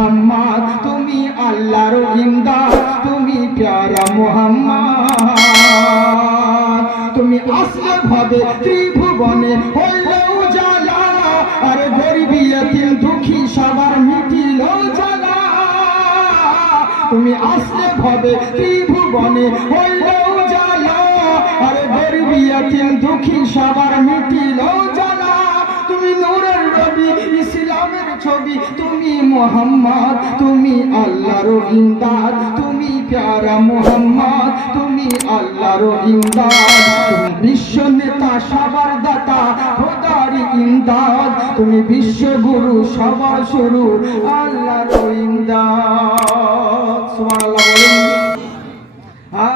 মোহাম্মদ, তুমি আল্লাহর ইমদাদ তুমি প্যারা মোহাম্মদ। তুমি আসলে ভাবে ত্রিভুবনে হইলেও জ্বালা, আর গরিবী দুঃখী সবার মিটিল জ্বালা। তুমি আসলে ভাবে ত্রিভুবনে হইলেও জ্বালা, আর গরিবী দুঃখী সবার মিটিল জ্বালা। ছবি, তুমি মোহাম্মদ, তুমি আল্লাহ ইমদাদ তুমি প্যারা মোহাম্মদ, তুমি আল্লাহ ইমদাদ তুমি বিশ্ব নেতা, সবার দাতা হোদারি ইমদাদ, তুমি বিশ্ব গুরু, সবার শুরু আল্লাহ ইমদাদ